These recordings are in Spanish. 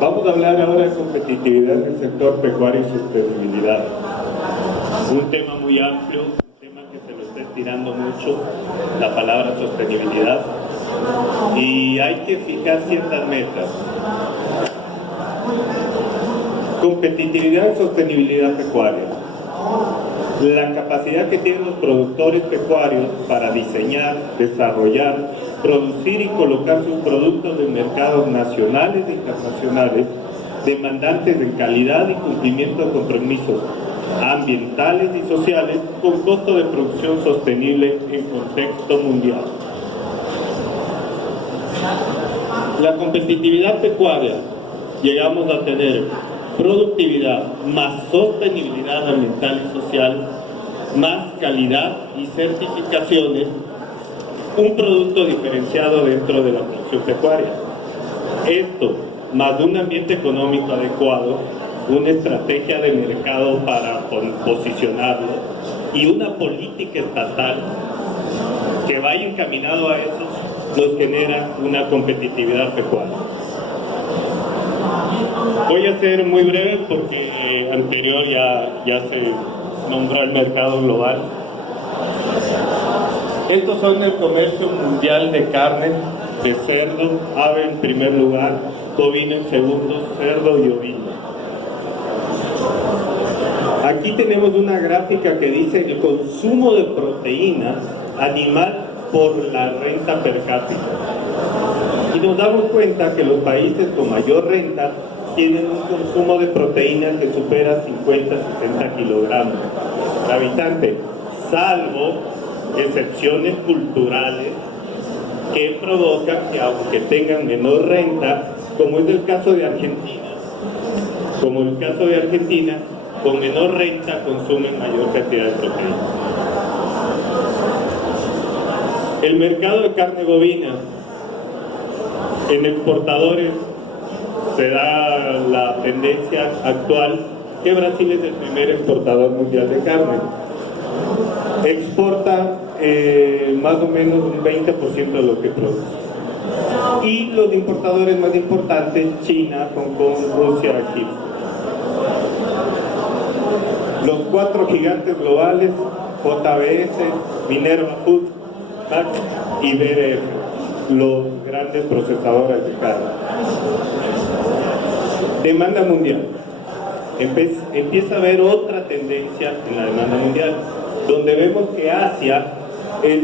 Vamos a hablar ahora de competitividad en el sector pecuario y sostenibilidad. Un tema muy amplio, un tema que se lo está estirando mucho, la palabra sostenibilidad, y hay que fijar ciertas metas. Competitividad y sostenibilidad pecuaria. La capacidad que tienen los productores pecuarios para diseñar, desarrollar, producir y colocar sus productos en mercados nacionales e internacionales, demandantes de calidad y cumplimiento de compromisos ambientales y sociales con costo de producción sostenible en contexto mundial. La competitividad pecuaria, llegamos a tener productividad más sostenibilidad ambiental y social, más calidad y certificaciones, un producto diferenciado dentro de la producción pecuaria. Esto, más un ambiente económico adecuado, una estrategia de mercado para posicionarlo y una política estatal que vaya encaminado a eso, nos genera una competitividad pecuaria. Voy a ser muy breve porque anterior ya se nombró el mercado global. Estos son el comercio mundial de carne, de cerdo, ave en primer lugar, bovino en segundo, cerdo y ovino. Aquí tenemos una gráfica que dice el consumo de proteína animal por la renta per cápita. Y nos damos cuenta que los países con mayor renta tienen un consumo de proteína que supera 50-60 kilogramos por habitante, salvo excepciones culturales que provocan que, aunque tengan menor renta, como es el caso de Argentina, con menor renta consumen mayor cantidad de proteína. El mercado de carne bovina en exportadores se da la tendencia actual que Brasil es el primer exportador mundial de carne. Exporta más o menos un 20% de lo que produce. Y los importadores más importantes, China, Hong Kong, Rusia, Egipto. Los 4 gigantes globales, JBS, Minerva Foods, Max y BRF, los grandes procesadores de carne. Demanda mundial. Empieza a haber otra tendencia en la demanda mundial, donde vemos que Asia es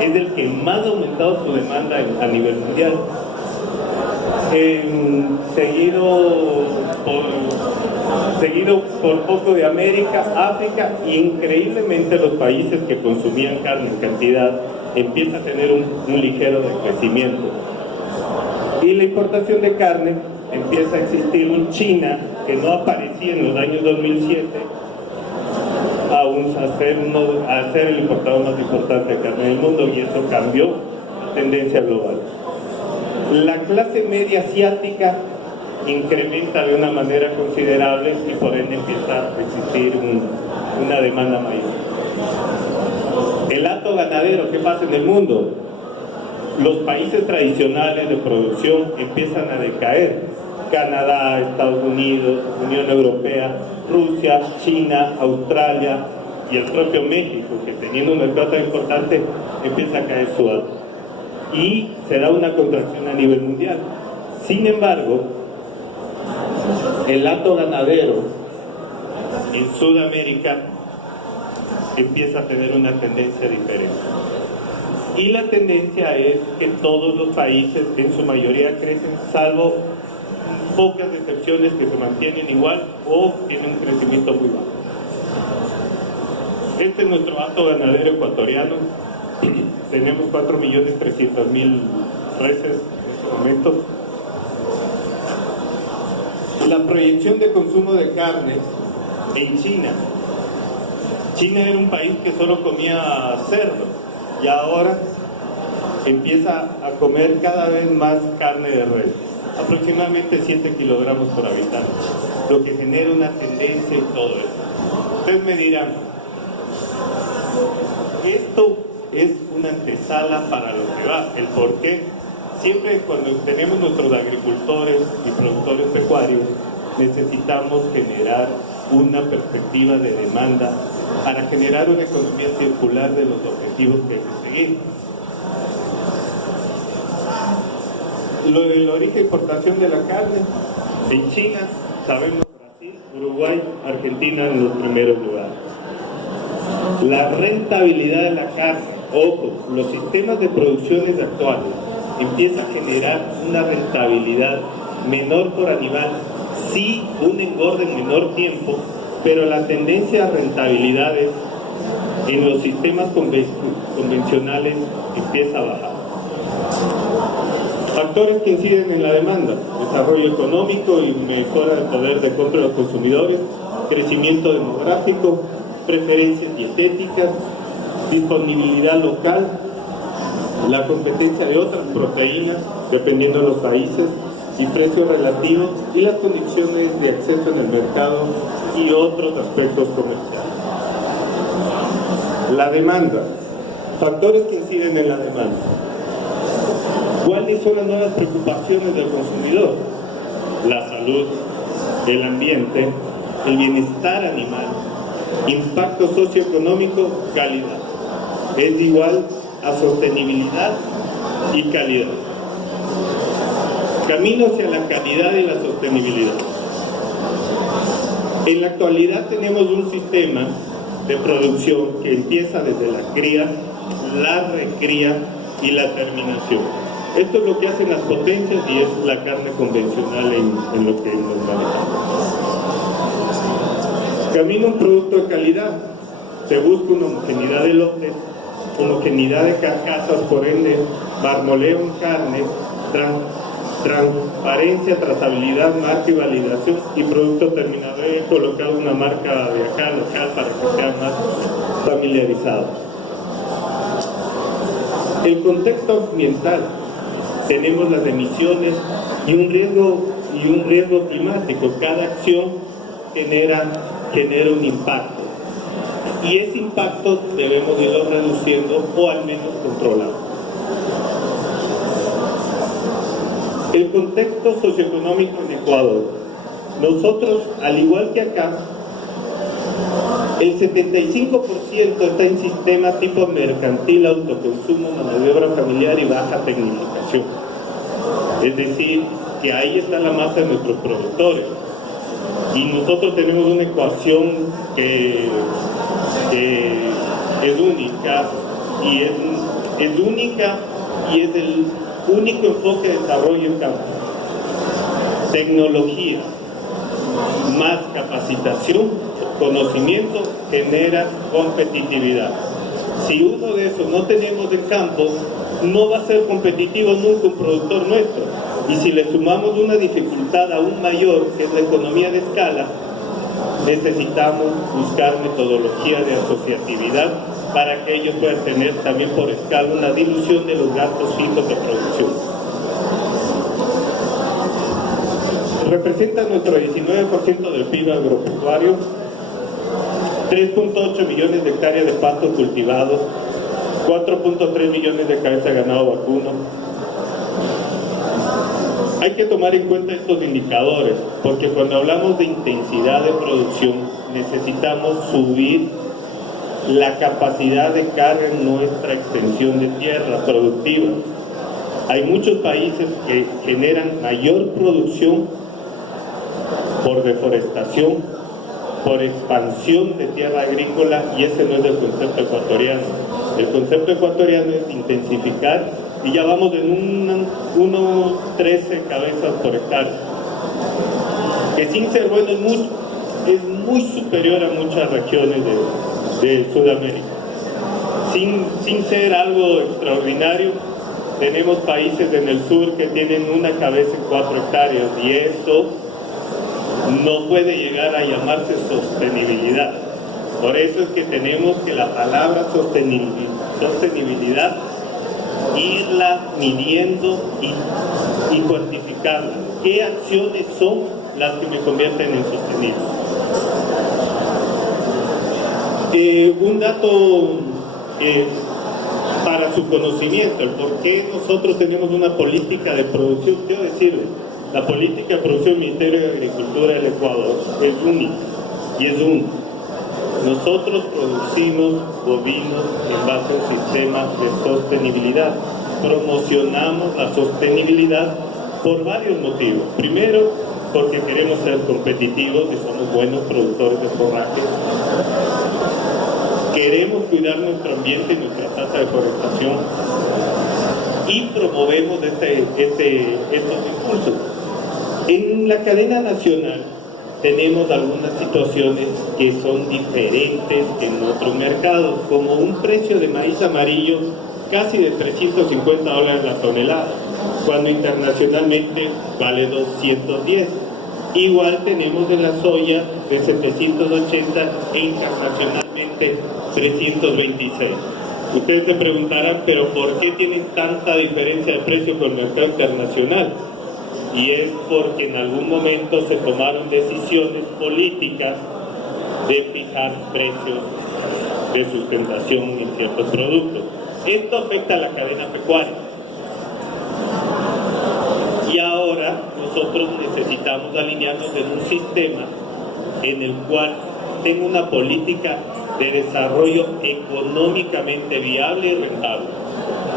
el que más ha aumentado su demanda a nivel mundial. Seguido por poco de América, África, y increíblemente los países que consumían carne en cantidad empieza a tener un ligero decrecimiento. Y la importación de carne empieza a existir un China que no aparecía en los años 2007 a ser el importador más importante de carne del mundo, y eso cambió la tendencia global. La clase media asiática incrementa de una manera considerable y por ende empieza a existir una demanda mayor. El hato ganadero, ¿qué pasa en el mundo? Los países tradicionales de producción empiezan a decaer. Canadá, Estados Unidos, Unión Europea, Rusia, China, Australia y el propio México, que teniendo un mercado tan importante, empieza a caer su hato. Y se da una contracción a nivel mundial. Sin embargo, el hato ganadero en Sudamérica empieza a tener una tendencia diferente. Y la tendencia es que todos los países en su mayoría crecen, salvo pocas excepciones que se mantienen igual o tienen un crecimiento muy bajo. Este es nuestro hato ganadero ecuatoriano. Tenemos 4.300.000 reses en este momento. La proyección de consumo de carne en China. China era un país que solo comía cerdo y ahora empieza a comer cada vez más carne de res, aproximadamente 7 kilogramos por habitante, lo que genera una tendencia y todo eso. Ustedes me dirán, esto es una antesala para lo que va. ¿El por qué? Siempre cuando tenemos nuestros agricultores y productores pecuarios, necesitamos generar una perspectiva de demanda para generar una economía circular de los objetivos que hay que seguir. Lo del origen y exportación de la carne, en China, sabemos Brasil, Uruguay, Argentina en los primeros lugares. La rentabilidad de la carne, ojo, los sistemas de producciones actuales empiezan a generar una rentabilidad menor por animal, sí un engorde en menor tiempo, pero la tendencia a rentabilidades en los sistemas convencionales empieza a bajar. Factores que inciden en la demanda: desarrollo económico y mejora del poder de compra de los consumidores, crecimiento demográfico, preferencias dietéticas, disponibilidad local, la competencia de otras proteínas, dependiendo de los países, y precios relativos, y las condiciones de acceso en el mercado y otros aspectos comerciales. La demanda. Factores que inciden en la demanda. ¿Cuáles son las nuevas preocupaciones del consumidor? La salud, el ambiente, el bienestar animal, impacto socioeconómico, calidad. Es igual a sostenibilidad y calidad. Camino hacia la calidad y la sostenibilidad. En la actualidad tenemos un sistema de producción que empieza desde la cría, la recría y la terminación. Esto es lo que hacen las potencias y es la carne convencional en lo que nos manejamos. Camino un producto de calidad. Se busca una homogeneidad de lotes, homogeneidad de carcasas, por ende, marmoleo en carne, transparencia, trazabilidad, marca y validación, y producto terminado. He colocado una marca de acá local para que sea más familiarizado. El contexto ambiental. Tenemos las emisiones y un riesgo climático. Cada acción genera un impacto, y ese impacto debemos irlo reduciendo o al menos controlando. El contexto socioeconómico en Ecuador. Nosotros, al igual que acá, el 75% está en sistema tipo mercantil, autoconsumo, mano de obra familiar y baja tecnificación. Es decir, que ahí está la masa de nuestros productores. Y nosotros tenemos una ecuación que es única, y es única y es el único enfoque de desarrollo en campo. Tecnología más capacitación, conocimiento genera competitividad. Si uno de esos no tenemos en campo, no va a ser competitivo nunca un productor nuestro. Y si le sumamos una dificultad aún mayor, que es la economía de escala, necesitamos buscar metodología de asociatividad para que ellos puedan tener también por escala una dilución de los gastos fijos de producción. Representa nuestro 19% del PIB agropecuario, 3.8 millones de hectáreas de pasto cultivado, 4.3 millones de cabezas de ganado vacuno. Hay que tomar en cuenta estos indicadores, porque cuando hablamos de intensidad de producción, necesitamos subir la capacidad de carga en nuestra extensión de tierra productiva. Hay muchos países que generan mayor producción por deforestación, por expansión de tierra agrícola, y ese no es el concepto ecuatoriano. El concepto ecuatoriano es intensificar, y ya vamos en 13 cabezas por hectárea, que sin ser bueno es muy superior a muchas regiones de Sudamérica. Sin ser algo extraordinario, tenemos países en el sur que tienen una cabeza en 4 hectáreas, y eso no puede llegar a llamarse sostenibilidad. Por eso es que tenemos que la palabra sostenibilidad irla midiendo y cuantificarla. ¿Qué acciones son las que me convierten en sostenible? Un dato para su conocimiento, el por qué nosotros tenemos una política de producción. Quiero decirles, la política de producción del Ministerio de Agricultura del Ecuador es única y es única. Nosotros producimos bovinos en base a un sistema de sostenibilidad. Promocionamos la sostenibilidad por varios motivos. Primero, porque queremos ser competitivos y somos buenos productores de forrajes. Queremos cuidar nuestro ambiente y nuestra tasa de deforestación y promovemos estos impulsos. En la cadena nacional tenemos algunas situaciones que son diferentes que en otros mercados, como un precio de maíz amarillo casi de $350 la tonelada, cuando internacionalmente vale 210. Igual tenemos de la soya de 780 e internacionalmente 326. Ustedes se preguntarán, pero ¿por qué tienen tanta diferencia de precio con el mercado internacional? Y es porque en algún momento se tomaron decisiones políticas de fijar precios de sustentación en ciertos productos. Esto afecta a la cadena pecuaria. Y ahora nosotros necesitamos alinearnos en un sistema en el cual tenga una política de desarrollo económicamente viable y rentable.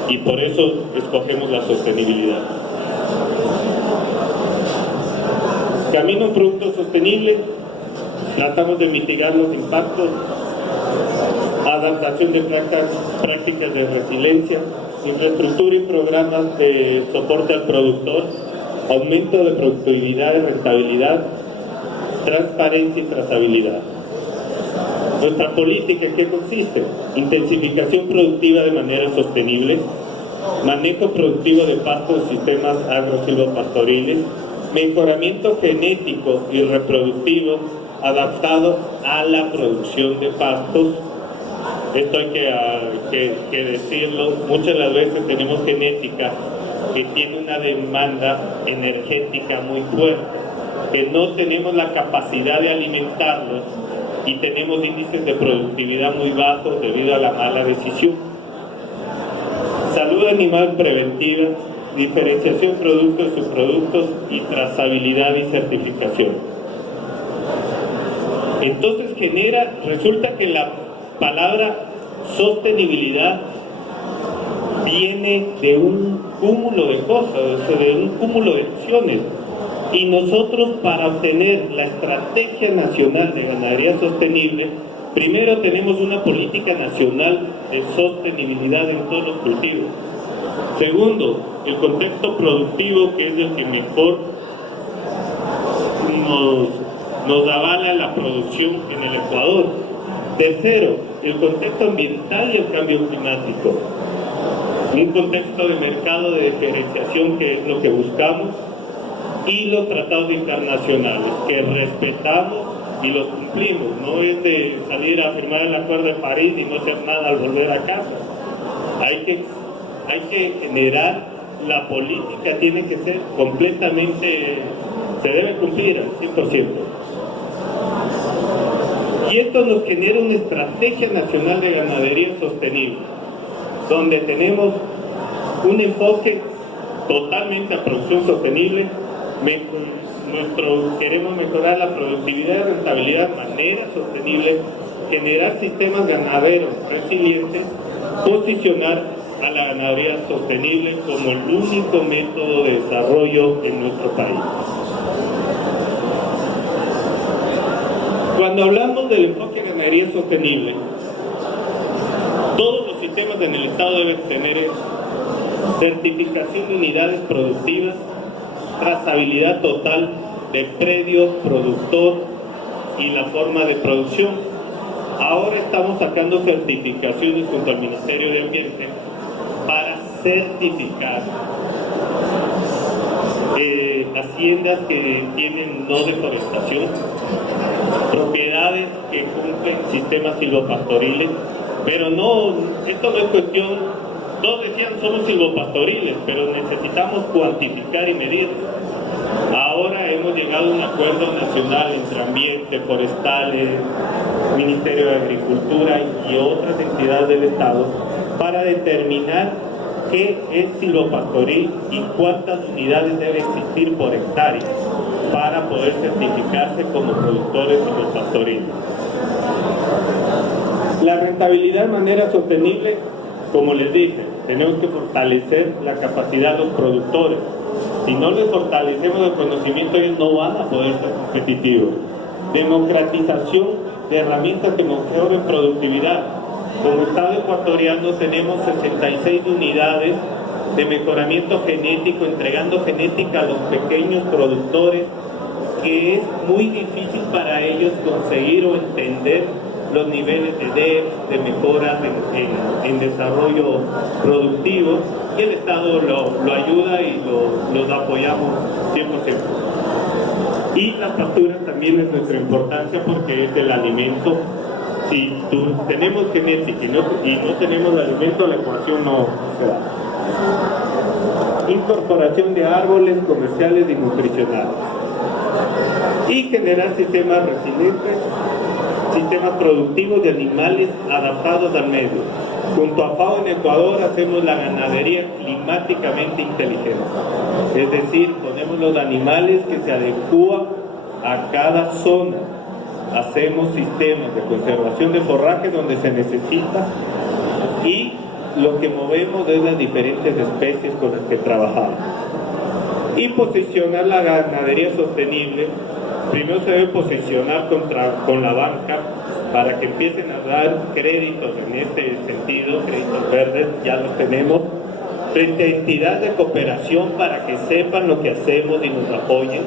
Y por eso escogemos la sostenibilidad. Camino a un producto sostenible, tratamos de mitigar los impactos, adaptación de prácticas de resiliencia, infraestructura y programas de soporte al productor, aumento de productividad y rentabilidad, transparencia y trazabilidad. Nuestra política, ¿en qué consiste? Intensificación productiva de manera sostenible, manejo productivo de pastos y sistemas agrosilvopastoriles, mejoramiento genético y reproductivo adaptado a la producción de pastos. Esto hay que decirlo, muchas de las veces tenemos genética que tiene una demanda energética muy fuerte, que no tenemos la capacidad de alimentarlos y tenemos índices de productividad muy bajos debido a la mala decisión. Salud animal preventiva, diferenciación productos y subproductos y trazabilidad y certificación. Entonces resulta que la palabra sostenibilidad viene de un cúmulo de cosas, o sea, de un cúmulo de acciones. Y nosotros, para obtener la Estrategia Nacional de Ganadería Sostenible, primero tenemos una política nacional de sostenibilidad en todos los cultivos. Segundo, el contexto productivo, que es el que mejor nos avala la producción en el Ecuador. Tercero, el contexto ambiental y el cambio climático. Un contexto de mercado de diferenciación, que es lo que buscamos, y los tratados internacionales, que respetamos y los cumplimos. No es de salir a firmar el Acuerdo de París y no hacer nada al volver a casa. Hay que generar la política, tiene que ser completamente, se debe cumplir al 100%. Y esto nos genera una Estrategia Nacional de Ganadería Sostenible, donde tenemos un enfoque totalmente a producción sostenible. Queremos mejorar la productividad y rentabilidad de manera sostenible, generar sistemas ganaderos resilientes, posicionar a la ganadería sostenible como el único método de desarrollo en nuestro país. Cuando hablamos del enfoque de ganadería sostenible, todos los sistemas en el Estado deben tener certificación de unidades productivas, trazabilidad total de predio, productor y la forma de producción. Ahora estamos sacando certificaciones junto al Ministerio de Ambiente para certificar haciendas que tienen no deforestación, propiedades que cumplen sistemas silvopastoriles, pero no, esto no es cuestión, todos decían somos silvopastoriles, pero necesitamos cuantificar y medir. Ahora hemos llegado a un acuerdo nacional entre ambiente, forestales, Ministerio de Agricultura y otras entidades del Estado para determinar qué es silvopastoril y cuántas unidades debe existir por hectárea para poder certificarse como productores silvopastoriles. La rentabilidad de manera sostenible, como les dije, tenemos que fortalecer la capacidad de los productores. Si no les fortalecemos el conocimiento, ellos no van a poder ser competitivos. Democratización de herramientas que mejoren productividad. Como Estado ecuatoriano tenemos 66 unidades de mejoramiento genético, entregando genética a los pequeños productores, que es muy difícil para ellos conseguir o entender los niveles de DEPS, de mejoras en desarrollo productivo, y el Estado lo ayuda y los apoyamos 100%. Y las pasturas también es nuestra importancia porque es el alimento. Si tenemos genética y no tenemos alimento, la ecuación no se da. Incorporación de árboles comerciales y nutricionales. Y generar sistemas resilientes, sistemas productivos de animales adaptados al medio. Junto a FAO en Ecuador hacemos la ganadería climáticamente inteligente. Es decir, ponemos los animales que se adecúan a cada zona. Hacemos sistemas de conservación de forraje donde se necesita y lo que movemos es las diferentes especies con las que trabajamos. Y posicionar la ganadería sostenible. Primero se debe posicionar con la banca para que empiecen a dar créditos en este sentido, créditos verdes, ya los tenemos, frente a entidades de cooperación para que sepan lo que hacemos y nos apoyen,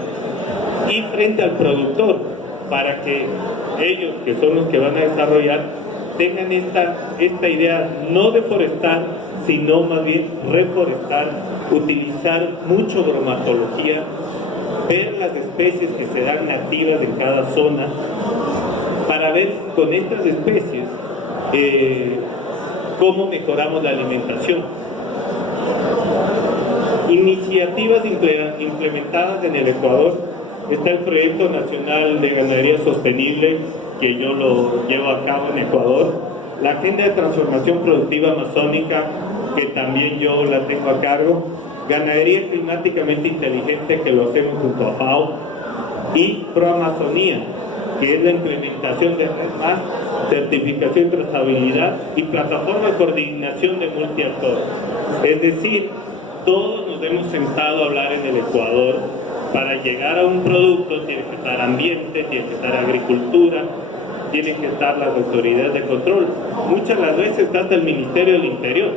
y frente al productor, para que ellos, que son los que van a desarrollar, tengan esta idea no de forestar, sino más bien reforestar, utilizar mucho bromatología, ver las especies que se dan nativas en cada zona, para ver con estas especies cómo mejoramos la alimentación. Iniciativas implementadas en el Ecuador. Está el Proyecto Nacional de Ganadería Sostenible, que yo lo llevo a cabo en Ecuador. La Agenda de Transformación Productiva Amazónica, que también yo la tengo a cargo. Ganadería Climáticamente Inteligente, que lo hacemos junto a FAO. Y ProAmazonía, que es la implementación de REDMAS, certificación y trazabilidad y plataforma de coordinación de multiactores. Es decir, todos nos hemos sentado a hablar en el Ecuador. Para llegar a un producto tiene que estar ambiente, tiene que estar agricultura, tienen que estar las autoridades de control. Muchas las veces está hasta el Ministerio del Interior,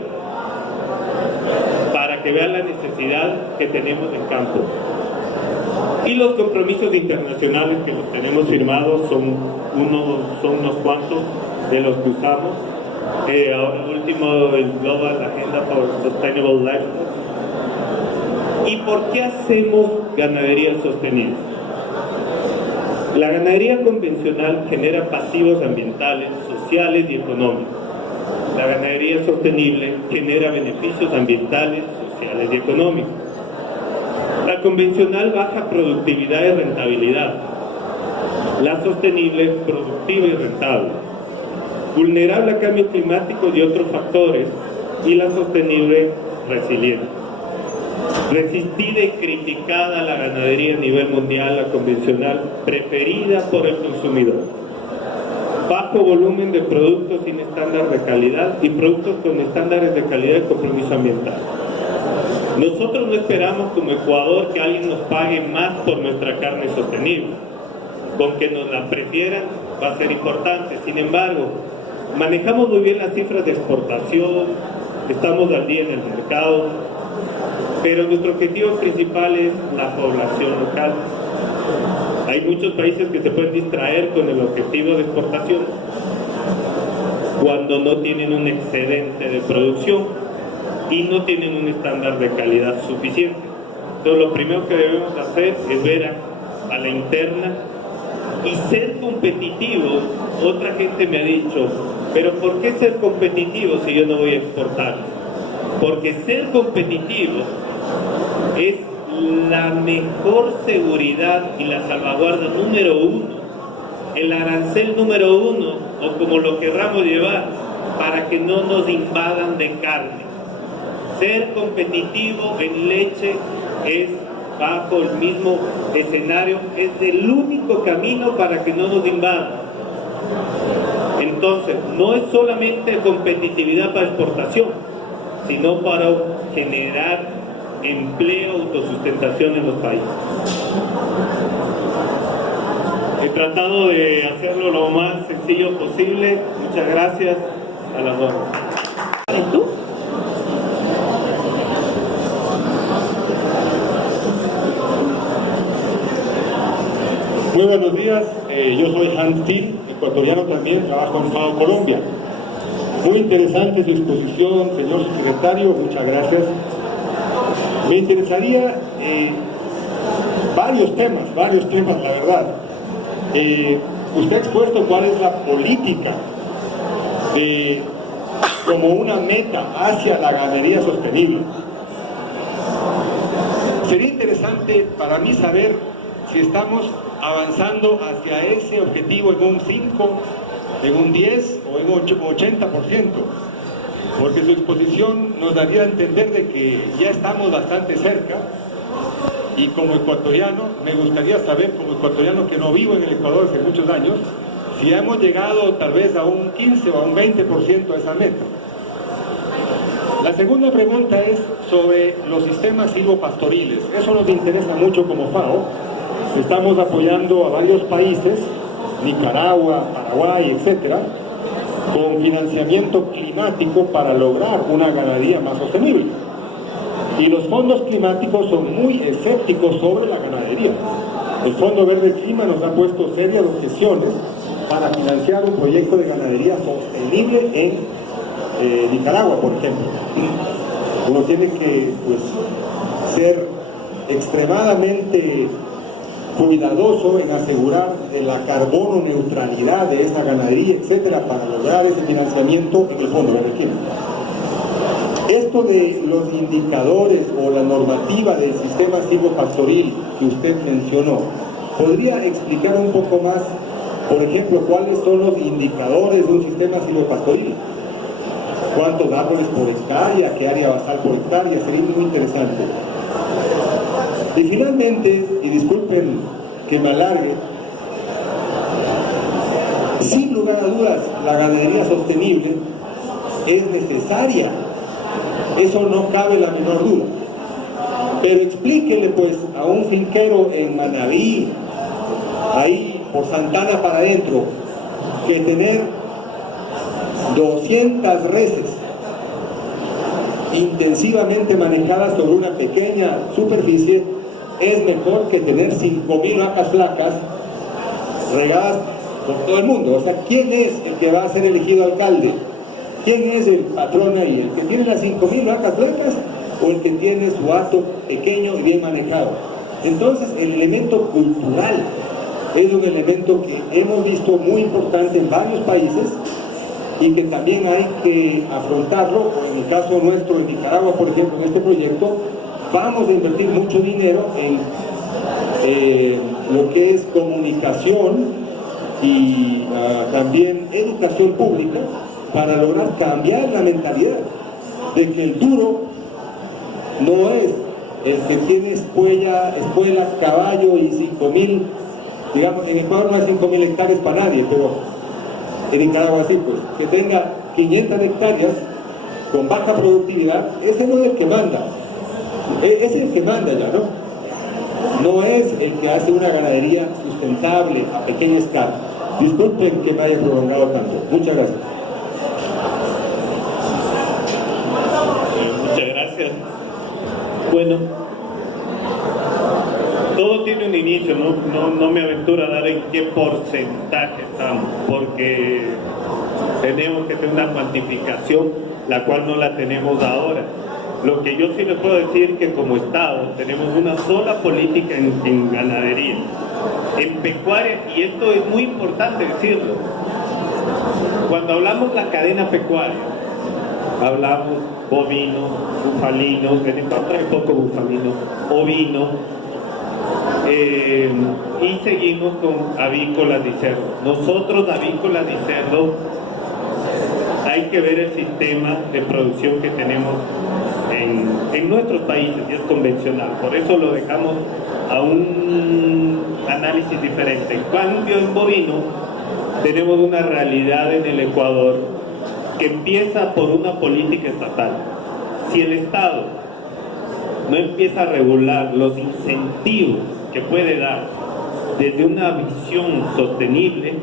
para que vean la necesidad que tenemos en campo. Y los compromisos internacionales que los tenemos firmados son unos cuantos de los que usamos. Ahora último, el Global Agenda for Sustainable Livestock. ¿Y por qué hacemos ganadería sostenible? La ganadería convencional genera pasivos ambientales, sociales y económicos. La ganadería sostenible genera beneficios ambientales, sociales y económicos. La convencional baja productividad y rentabilidad. La sostenible productiva y rentable. Vulnerable a cambio climático y otros factores. Y la sostenible resiliente. Resistida y criticada la ganadería a nivel mundial, la convencional, preferida por el consumidor. Bajo volumen de productos sin estándar de calidad y productos con estándares de calidad y compromiso ambiental. Nosotros no esperamos como Ecuador que alguien nos pague más por nuestra carne sostenible. Con que nos la prefieran va a ser importante. Sin embargo, manejamos muy bien las cifras de exportación, estamos al día en el mercado, pero nuestro objetivo principal es la población local. Hay muchos países que se pueden distraer con el objetivo de exportación cuando no tienen un excedente de producción y no tienen un estándar de calidad suficiente. Entonces lo primero que debemos hacer es ver a la interna y ser competitivos. Otra gente me ha dicho, pero ¿por qué ser competitivo si yo no voy a exportar? Porque ser competitivo es la mejor seguridad y la salvaguarda número uno, el arancel número uno, o como lo querramos llevar, para que no nos invadan de carne. Ser competitivo en leche es bajo el mismo escenario, es el único camino para que no nos invadan. Entonces, no es solamente competitividad para exportación, sino para generar empleo, autosustentación en los países. He tratado de hacerlo lo más sencillo posible. Muchas gracias a las dos. ¿Tú? Muy buenos días, yo soy Hans Thiel, ecuatoriano también, trabajo en FAO Colombia. Muy interesante su exposición, señor subsecretario, muchas gracias. Me interesaría varios temas, la verdad. Usted ha expuesto cuál es la política como una meta hacia la ganadería sostenible. Sería interesante para mí saber si estamos avanzando hacia ese objetivo en un 5, en un 10 o en un 80%, porque su exposición nos daría a entender de que ya estamos bastante cerca. Y como ecuatoriano, me gustaría saber, como ecuatoriano que no vivo en el Ecuador hace muchos años, si hemos llegado tal vez a un 15 o a un 20% de esa meta. La segunda pregunta es sobre los sistemas silvopastoriles. Eso nos interesa mucho como FAO. Estamos apoyando a varios países, Nicaragua, Paraguay, etcétera, con financiamiento climático para lograr una ganadería más sostenible. Y los fondos climáticos son muy escépticos sobre la ganadería. El Fondo Verde Clima nos ha puesto serias objeciones para financiar un proyecto de ganadería sostenible en Nicaragua, por ejemplo. Uno tiene que ser extremadamente cuidadoso en asegurar la carbono neutralidad de esa ganadería, etcétera, para lograr ese financiamiento en el Fondo Verde Clima. Esto de los indicadores o la normativa del sistema silvopastoril que usted mencionó, ¿podría explicar un poco más, por ejemplo, cuáles son los indicadores de un sistema silvopastoril? ¿Cuántos árboles por hectárea? ¿Qué área basal por hectárea? Sería muy interesante. Y finalmente, y disculpen que me alargue, sin lugar a dudas, la ganadería sostenible es necesaria. Eso no cabe la menor duda. Pero explíquele pues a un finquero en Manabí, ahí por Santana para adentro, que tener 200 reses intensivamente manejadas sobre una pequeña superficie es mejor que tener 5.000 vacas flacas regadas por todo el mundo. O sea, ¿quién es el que va a ser elegido alcalde? ¿Quién es el patrón ahí? ¿El que tiene las 5.000 vacas blancas o el que tiene su hato pequeño y bien manejado? Entonces, el elemento cultural es un elemento que hemos visto muy importante en varios países y que también hay que afrontarlo. En el caso nuestro, en Nicaragua, por ejemplo, en este proyecto, vamos a invertir mucho dinero en lo que es comunicación y también educación pública, para lograr cambiar la mentalidad de que el duro no es el que tiene espuela, caballo y 5.000, digamos, en Ecuador no hay 5.000 hectáreas para nadie, pero en Nicaragua sí, pues, que tenga 500 hectáreas con baja productividad, ese no es el que manda, es el que manda ya, ¿no? No es el que hace una ganadería sustentable a pequeña escala. Disculpen que me haya prolongado tanto. Muchas gracias. Muchas gracias. Bueno, todo tiene un inicio, no me aventuro a dar en qué porcentaje estamos, porque tenemos que tener una cuantificación, la cual no la tenemos ahora. Lo que yo sí les puedo decir es que como Estado tenemos una sola política en ganadería. En pecuaria, y esto es muy importante decirlo, cuando hablamos de la cadena pecuaria, hablamos bovino, bufalino, en Ecuador hay poco bufalino, ovino, y seguimos con avícolas y cerdos. Nosotros, avícolas y cerdos, hay que ver el sistema de producción que tenemos en nuestros países, y es convencional. Por eso lo dejamos a un análisis diferente. En cambio, en bovino tenemos una realidad en el Ecuador que empieza por una política estatal. Si el Estado no empieza a regular los incentivos que puede dar desde una visión sostenible,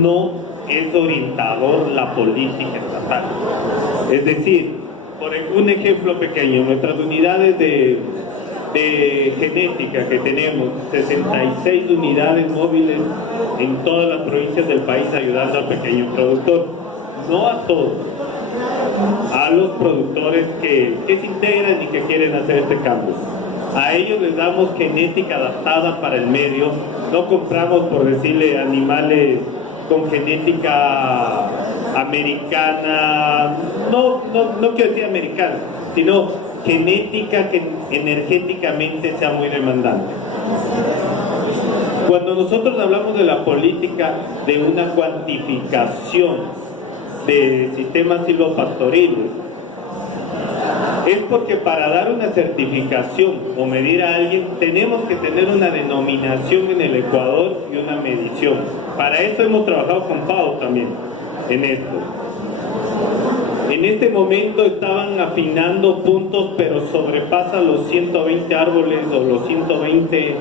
no es orientador la política estatal. Es decir, por un ejemplo pequeño, nuestras unidades de genética que tenemos, 66 unidades móviles en todas las provincias del país ayudando al pequeño productor, no a todos, a los productores que se integran y que quieren hacer este cambio. A ellos les damos genética adaptada para el medio, no compramos, por decirle, animales con genética americana, no quiero decir americana, sino genética que energéticamente sea muy demandante. Cuando nosotros hablamos de la política de una cuantificación de sistemas silvopastoriles, es porque para dar una certificación o medir a alguien tenemos que tener una denominación en el Ecuador y una medición. Para eso hemos trabajado con FAO también en esto. En este momento estaban afinando puntos, pero sobrepasan los 120 árboles o los 120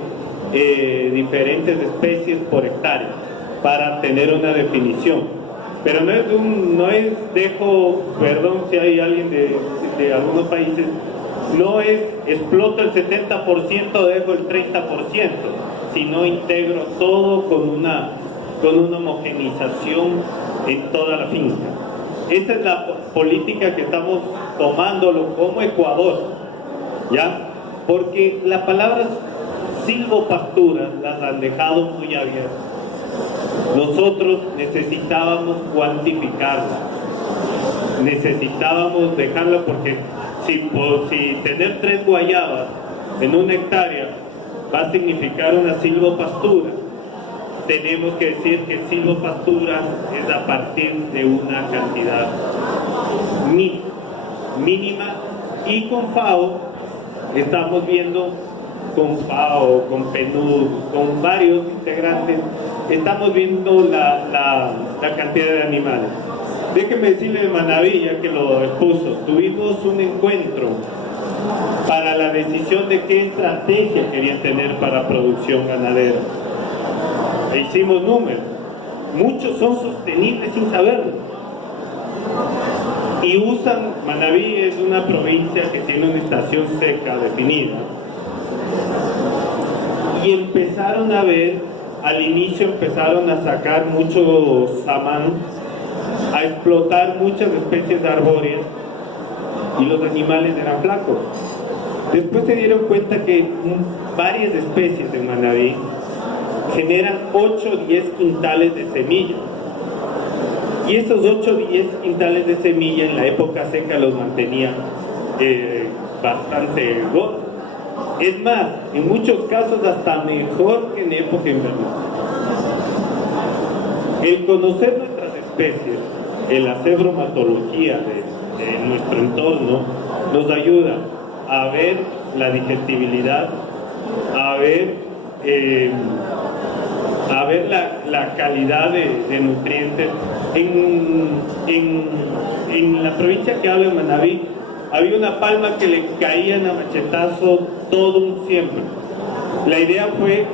diferentes especies por hectárea para tener una definición. Pero no es, perdón si hay alguien de algunos países, no es exploto el 70%, dejo el 30%, sino integro todo con una homogenización en toda la finca. Esa es la política que estamos tomándolo como Ecuador, ¿ya? Porque la palabra silvopasturas las han dejado muy abiertas. Nosotros necesitábamos cuantificarla, necesitábamos dejarla, porque si tener 3 guayabas en una hectárea va a significar una silvopastura, tenemos que decir que silvopastura es a partir de una cantidad mínima, y con FAO estamos viendo, con FAO, con PNUD, con varios integrantes, estamos viendo la cantidad de animales. Déjenme decirle de Manabí, ya que lo expuso, tuvimos un encuentro para la decisión de qué estrategia querían tener para producción ganadera. E hicimos números. Muchos son sostenibles sin saberlo. Y Manabí es una provincia que tiene una estación seca definida. Y empezaron a ver, al inicio empezaron a sacar mucho samán, a explotar muchas especies arbóreas, y los animales eran flacos. Después se dieron cuenta que varias especies de Manabí generan 8 o 10 quintales de semilla. Y esos 8 o 10 quintales de semilla en la época seca los mantenían bastante gordos. Es más, en muchos casos hasta mejor que en época invernal. El conocer nuestras especies, el hacer bromatología de nuestro entorno, nos ayuda a ver la digestibilidad, a ver la calidad de nutrientes. En la provincia que hablo, en Manabí, había una palma que le caían a machetazo todo un siembra. La idea fue,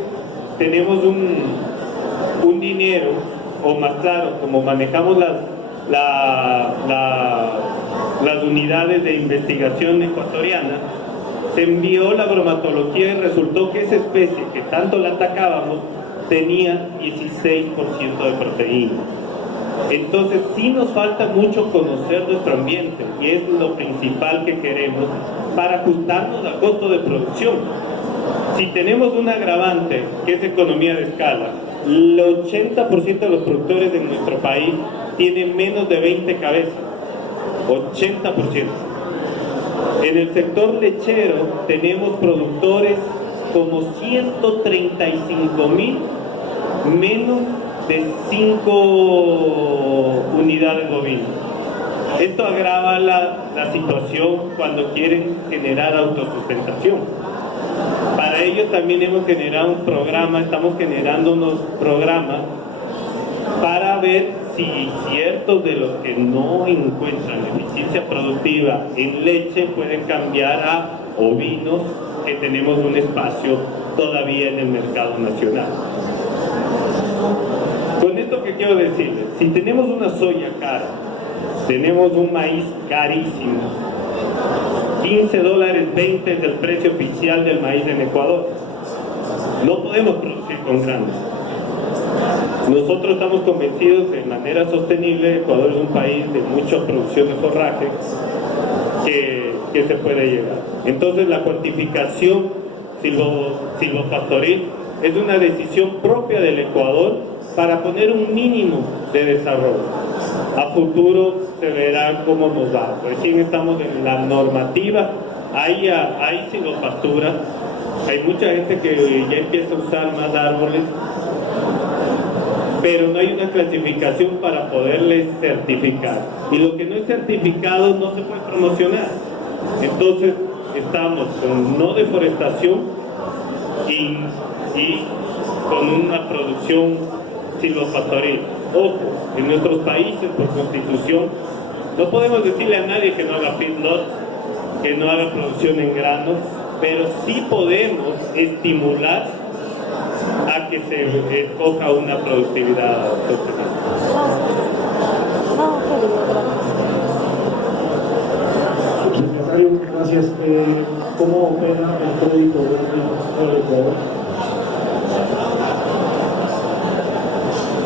tenemos un dinero, o más claro, como manejamos las unidades de investigación ecuatoriana, se envió la bromatología y resultó que esa especie que tanto la atacábamos tenía 16% de proteína. Entonces sí nos falta mucho conocer nuestro ambiente, y es lo principal que queremos para ajustarnos al costo de producción. Si tenemos un agravante que es economía de escala, el 80% de los productores en nuestro país tienen menos de 20 cabezas, 80%. En el sector lechero tenemos productores como 135,000 menos de 5 unidades bovinas. Esto agrava la situación cuando quieren generar autosustentación. Para ello también hemos generado un programa, estamos generando unos programas para ver si ciertos de los que no encuentran eficiencia productiva en leche pueden cambiar a ovinos, que tenemos un espacio todavía en el mercado nacional. Con esto que quiero decirles, si tenemos una soya cara, tenemos un maíz carísimo, $15.20 es el precio oficial del maíz en Ecuador, no podemos producir con granos. Nosotros estamos convencidos de manera sostenible, Ecuador es un país de mucha producción de forraje, que se puede llegar. Entonces la cuantificación silvopastoril es una decisión propia del Ecuador para poner un mínimo de desarrollo. A futuro se verá cómo nos va. Recién estamos en la normativa, hay silvopastura, hay mucha gente que ya empieza a usar más árboles, pero no hay una clasificación para poderles certificar. Y lo que no es certificado no se puede promocionar. Entonces estamos con no deforestación y con una producción silvopastoril. Ojo, en nuestros países por constitución no podemos decirle a nadie que no haga feedlot, que no haga producción en granos, pero sí podemos estimular a que se escoja una productividad sostenible. Secretario, gracias. ¿Cómo opera el crédito verde en el Ecuador?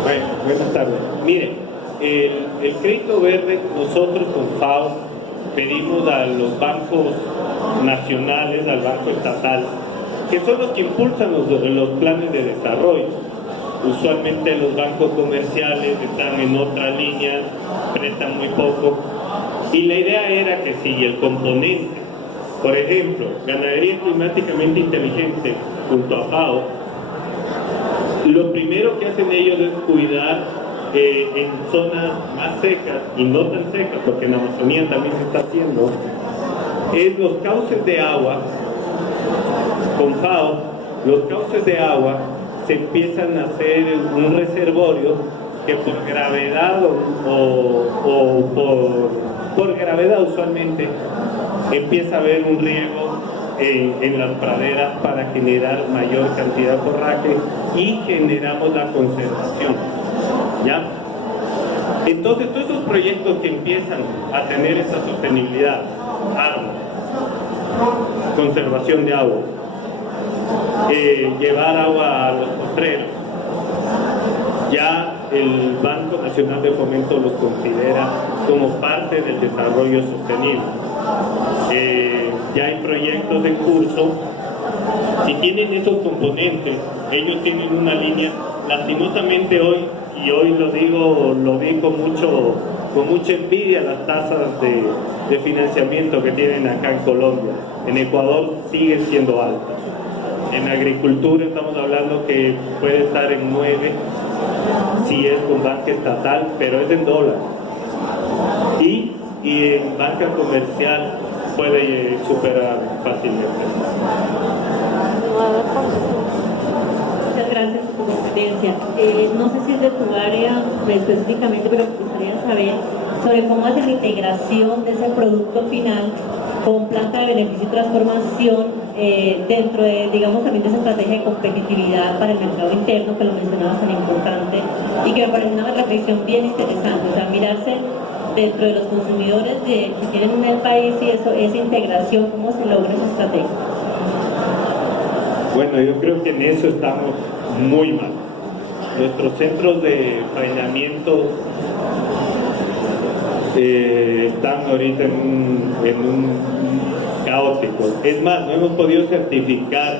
Bueno, buenas tardes. Miren, el crédito verde, nosotros con FAO pedimos a los bancos nacionales, al banco estatal, que son los que impulsan los planes de desarrollo. Usualmente los bancos comerciales están en otra línea, prestan muy poco. Y la idea era que si el componente, por ejemplo, ganadería climáticamente inteligente junto a FAO, lo primero que hacen ellos es cuidar en zonas más secas y no tan secas, porque en Amazonía también se está haciendo, es los cauces de agua. Con FAO, los cauces de agua se empiezan a hacer un reservorio que por gravedad por gravedad usualmente empieza a haber un riego en las praderas para generar mayor cantidad de forraje y generamos la conservación, ¿ya? Entonces todos esos proyectos que empiezan a tener esa sostenibilidad, agua, conservación de agua, llevar agua a los potreros, ya el Banco Nacional de Fomento los considera como parte del desarrollo sostenible. Ya hay proyectos en curso. Si tienen esos componentes, ellos tienen una línea. Lastimosamente hoy, y hoy lo digo, lo vi con mucha envidia, las tasas de financiamiento que tienen acá en Colombia. En Ecuador siguen siendo altas. En agricultura estamos hablando que puede estar en 9, si es con banca estatal, pero es en dólar. Y en banca comercial puede superar fácilmente. Muchas gracias por tu competencia. No sé si es de tu área específicamente, pero me gustaría saber sobre cómo hace la integración de ese producto final con planta de beneficio y transformación dentro de, digamos, también de esa estrategia de competitividad para el mercado interno, que lo mencionabas tan importante, y que me parece una reflexión bien interesante, o sea, mirarse dentro de los consumidores que tienen en el país y esa integración, cómo se logra esa estrategia. Bueno, yo creo que en eso estamos muy mal. Nuestros centros de faenamiento están ahorita en un caótico. Es más, no hemos podido certificar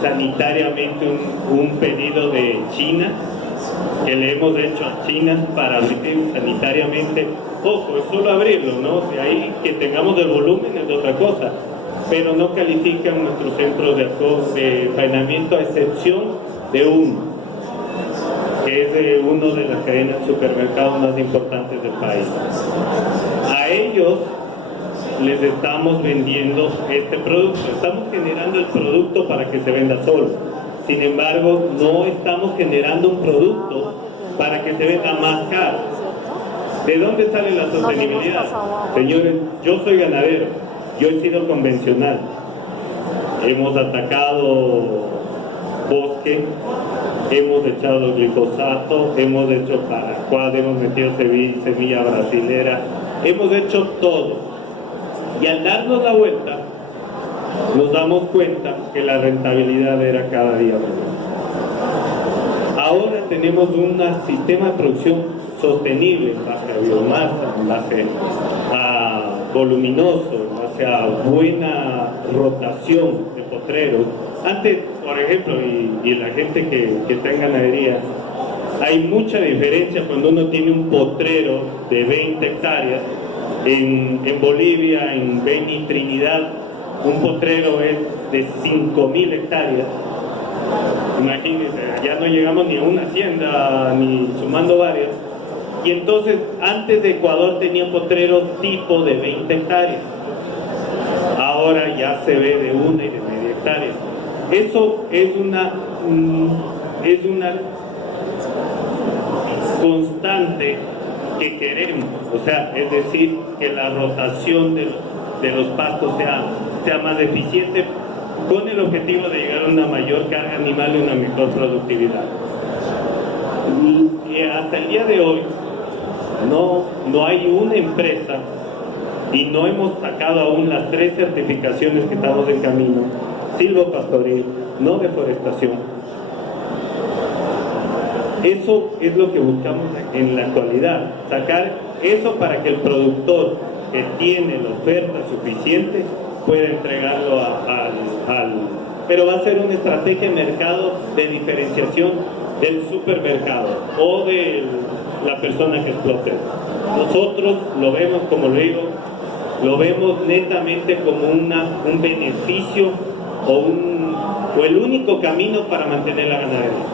sanitariamente un pedido de China, que le hemos hecho a China para abrir sanitariamente. Ojo, es solo abrirlo, ¿no? De ahí que tengamos el volumen es otra cosa, pero no califican nuestros centros de faenamiento a excepción de uno, que es de una de las cadenas de supermercados más importantes del país. A ellos les estamos vendiendo este producto, estamos generando el producto para que se venda solo. Sin embargo, no estamos generando un producto para que se venda más caro. ¿De dónde sale la sostenibilidad? Señores, yo soy ganadero, yo he sido convencional. Hemos atacado bosque, hemos echado glifosato, hemos hecho paraquat, hemos metido semilla brasilera, hemos hecho todo. Y al darnos la vuelta, nos damos cuenta que la rentabilidad era cada día menor. Ahora tenemos un sistema de producción sostenible en base a biomasa, en base a voluminoso, en base a buena rotación de potreros. Antes, por ejemplo, y la gente que está en ganadería, hay mucha diferencia cuando uno tiene un potrero de 20 hectáreas. En Bolivia, en Beni, Trinidad, un potrero es de 5.000 hectáreas. Imagínense, ya no llegamos ni a una hacienda, ni sumando varias. Y entonces, antes de Ecuador tenía potreros tipo de 20 hectáreas. Ahora ya se ve de 1 y de media hectárea. Eso es una constante que queremos, o sea, es decir, que la rotación de los pastos sea más eficiente, con el objetivo de llegar a una mayor carga animal y una mejor productividad. Y hasta el día de hoy no hay una empresa, y no hemos sacado aún las 3 certificaciones que estamos en camino: silvopastoril, no deforestación. Eso es lo que buscamos en la actualidad, sacar eso para que el productor que tiene la oferta suficiente pueda entregarlo pero va a ser una estrategia de mercado de diferenciación del supermercado o de la persona que explote. Nosotros lo vemos, como lo digo, lo vemos netamente como un beneficio o el único camino para mantener la ganadería.